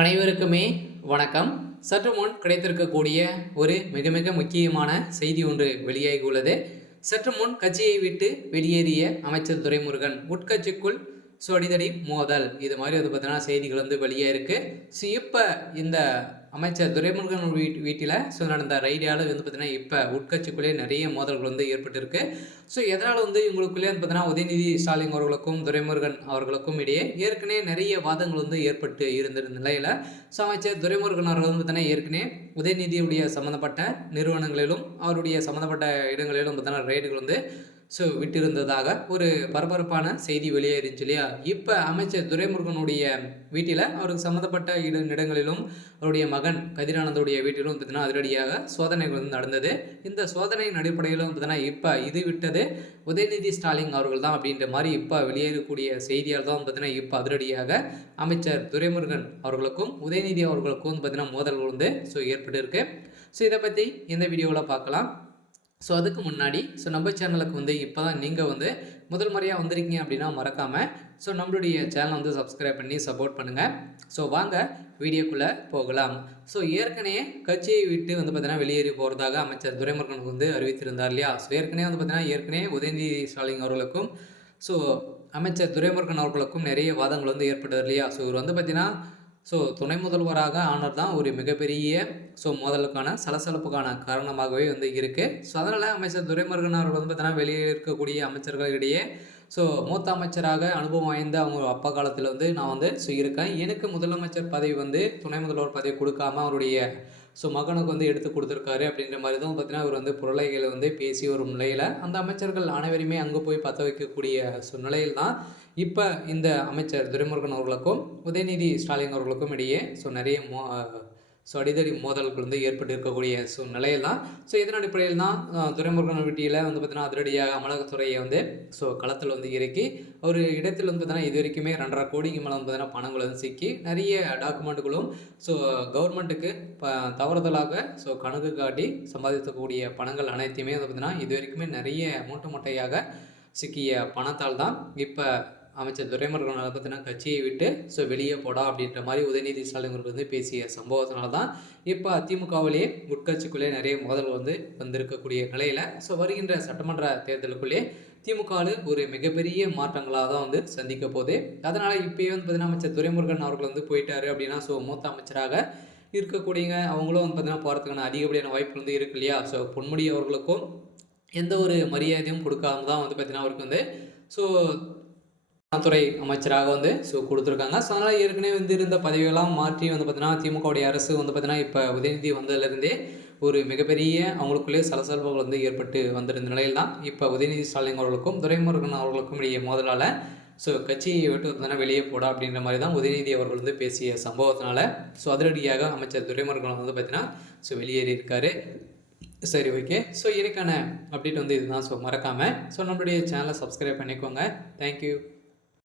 அனைவருக்குமே வணக்கம். சற்று முன் கிடைத்திருக்கக்கூடிய ஒரு மிக மிக முக்கியமான செய்தி ஒன்று வெளியாகி உள்ளது. சற்று முன் கட்சியை விட்டு வெளியேறிய அமைச்சர் துரைமுருகன் உட்கட்சிக்குள் அடிதடி மோதல், இது மாதிரி பார்த்தீங்கன்னா செய்திகள் வெளியே இருக்கு. இப்போ இந்த அமைச்சர் துரைமுருகன் வீட்டில் நடந்த ரைடியால் பார்த்தீங்கன்னா இப்போ உட்கட்சிக்குள்ளேயே நிறைய மோதல்கள் ஏற்பட்டிருக்கு. எதனால் இவங்களுக்குள்ளே பார்த்தீங்கன்னா உதயநிதி ஸ்டாலின் அவர்களுக்கும் துரைமுருகன் அவர்களுக்கும் இடையே ஏற்கனவே நிறைய வாதங்கள் ஏற்பட்டு இருந்திருந்த நிலையில் அமைச்சர் துரைமுருகன் அவர்கள் பார்த்தீங்கன்னா ஏற்கனவே உதயநிதியுடைய சம்மந்தப்பட்ட நிறுவனங்களிலும் அவருடைய சம்மந்தப்பட்ட இடங்களிலும் பார்த்தீங்கன்னா ரைடுகள் விட்டிருந்ததாக ஒரு பரபரப்பான செய்தி வெளியேறிச்சு இல்லையா. இப்போ அமைச்சர் துரைமுருகனுடைய வீட்டில் அவருக்கு சம்மந்தப்பட்ட இடங்களிலும் அவருடைய மகன் கதிரானந்தோடைய வீட்டிலும் பார்த்தீங்கன்னா அதிரடியாக சோதனைகள் நடந்தது. இந்த சோதனையின் அடிப்படையிலும் பார்த்தீங்கன்னா இப்போ இது விட்டது உதயநிதி ஸ்டாலின் அவர்கள் தான் அப்படின்ற மாதிரி இப்போ வெளியேறக்கூடிய செய்தியால் தான் பார்த்தீங்கன்னா இப்போ அதிரடியாக அமைச்சர் துரைமுருகன் அவர்களுக்கும் உதயநிதி அவர்களுக்கும் பார்த்தீங்கன்னா மோதல்கள் ஏற்பட்டு இருக்கு. இதை பற்றி இந்த வீடியோவில் பார்க்கலாம். அதுக்கு முன்னாடி நம்ம சேனலுக்கு இப்போ தான் நீங்கள் முதல் முறையாக வந்திருக்கீங்க அப்படின்னா மறக்காமல் நம்மளுடைய சேனலை சப்ஸ்கிரைப் பண்ணி சப்போர்ட் பண்ணுங்கள். வாங்க வீடியோக்குள்ளே போகலாம். ஏற்கனவே கட்சியை விட்டு பார்த்தீங்கன்னா வெளியேறி போகிறதாக அமைச்சர் துரைமுருகனுக்கு அறிவித்திருந்தார் இல்லையா. ஏற்கனவே பார்த்தீங்கன்னா உதயநிதி ஸ்டாலின் அவர்களுக்கும் அமைச்சர் துரைமுருகன் அவர்களுக்கும் நிறைய வாதங்கள் ஏற்பட்டது இல்லையா. இவர் பார்த்தீங்கன்னா துணை முதல்வராக ஆனர் தான் ஒரு மிகப்பெரிய மோதலுக்கான சலசலப்புக்கான காரணமாகவே இருக்குது. அதனால் அமைச்சர் துரைமுருகன் அவர்கள் பார்த்தீங்கன்னா வெளியே இருக்கக்கூடிய அமைச்சர்களிடையே மூத்த அமைச்சராக அனுபவம் வாய்ந்த அவங்க அப்பா காலத்தில் நான் இருக்கேன். எனக்கு முதலமைச்சர் பதவி துணை முதல்வர் பதவி கொடுக்காம அவருடைய மகனுக்கு எடுத்து கொடுத்துருக்காரு அப்படின்ற மாதிரி தான் பார்த்தீங்கன்னா அவர் பொருளைகளை பேசி வரும் நிலையில் அந்த அமைச்சர்கள் அனைவருமே அங்கே போய் பற்ற வைக்கக்கூடிய நிலையில் தான் இப்போ இந்த அமைச்சர் துரைமுருகன் அவர்களுக்கும் உதயநிதி ஸ்டாலின் அவர்களுக்கும் இடையே நிறைய அடிதடி மோதல்கள் ஏற்பட்டு இருக்கக்கூடிய நிலையில் தான். இதன் அடிப்படையில் தான் துரைமுருகன் வீட்டில் பார்த்தீங்கன்னா அதிரடியாக அமலாக்கத்துறையை களத்தில் இறக்கி ஒரு இடத்தில் பார்த்தீங்கன்னா இது வரைக்குமே 2.5 கோடிக்கு மேலே பார்த்தீங்கன்னா பணங்கள் சிக்கி நிறைய டாக்குமெண்ட்டுகளும் கவர்மெண்ட்டுக்கு தவறுதலாக கணக்கு காட்டி சம்பாதிக்கக்கூடிய பணங்கள் அனைத்தையுமே பார்த்தீங்கன்னா இது வரைக்குமே நிறைய மூட்டையாக சிக்கிய பணத்தால் தான் இப்போ அமைச்சர் துரைமுருகன் பார்த்தீங்கன்னா கட்சியை விட்டு வெளியே போடா அப்படின்ற மாதிரி உதயநிதி ஸ்டாலின் அவர்கள் பேசிய சம்பவத்தினால தான் இப்போ அதிமுகவிலேயே உட்கட்சிக்குள்ளே நிறைய மோதல்கள் வந்திருக்கக்கூடிய நிலையில் வருகின்ற சட்டமன்ற தேர்தலுக்குள்ளே திமுகவில் ஒரு மிகப்பெரிய மாற்றங்களாக தான் சந்திக்க போகுது. அதனால் இப்போயே பார்த்தீங்கன்னா அமைச்சர் துரைமுருகன் அவர்கள் போயிட்டாரு அப்படின்னா மூத்த அமைச்சராக இருக்கக்கூடியங்க அவங்களும் பார்த்தீங்கன்னா போகிறதுக்கான அதிகப்படியான வாய்ப்பு இருக்கு இல்லையா. பொன்முடி அவர்களுக்கும் எந்த ஒரு மரியாதையும் கொடுக்காம தான் பார்த்தீங்கன்னா அவருக்கு துறை அமைச்சராக கொடுத்துருக்காங்க. அதனால் ஏற்கனவே இருந்த பதவியெல்லாம் மாற்றி பார்த்தீங்கன்னா திமுகவுடைய அரசு பார்த்தீங்கன்னா இப்போ உதயநிதி வந்ததுலேருந்தே ஒரு மிகப்பெரிய அவங்களுக்குள்ளே சலசலப்புகள் ஏற்பட்டு வந்திருந்த நிலையில் தான் இப்போ உதயநிதி ஸ்டாலின் அவர்களுக்கும் துரைமுருகன் அவர்களுக்கும் இடையே மோதலால் கட்சியை விட்டு பார்த்தீங்கன்னா வெளியே போடா அப்படின்ற மாதிரி தான் உதயநிதி அவர்கள் பேசிய சம்பவத்தினால அதிரடியாக அமைச்சர் துரைமுருகன் பார்த்தீங்கன்னா வெளியேறி இருக்காரு. சரி, ஓகே. எனக்கான அப்டேட் இதுதான். மறக்காமல் நம்மளுடைய சேனலை சப்ஸ்கிரைப் பண்ணிக்கோங்க. தேங்க்யூ.